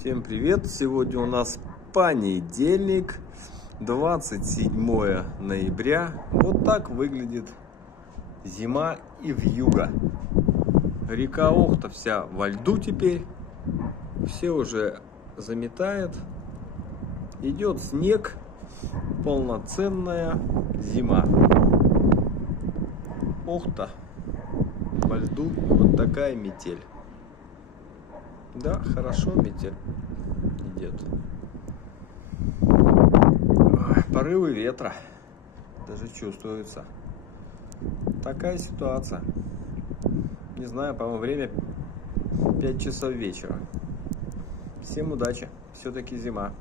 Всем привет! Сегодня у нас понедельник, 27 ноября. Вот так выглядит зима и вьюга. Река Охта вся во льду теперь. Все уже заметает. Идет снег. Полноценная зима. Охта во льду. Вот такая метель. Да, хорошо метель идет. Порывы ветра даже чувствуются. Такая ситуация. Не знаю, по-моему, время 5 часов вечера. Всем удачи. Все-таки зима.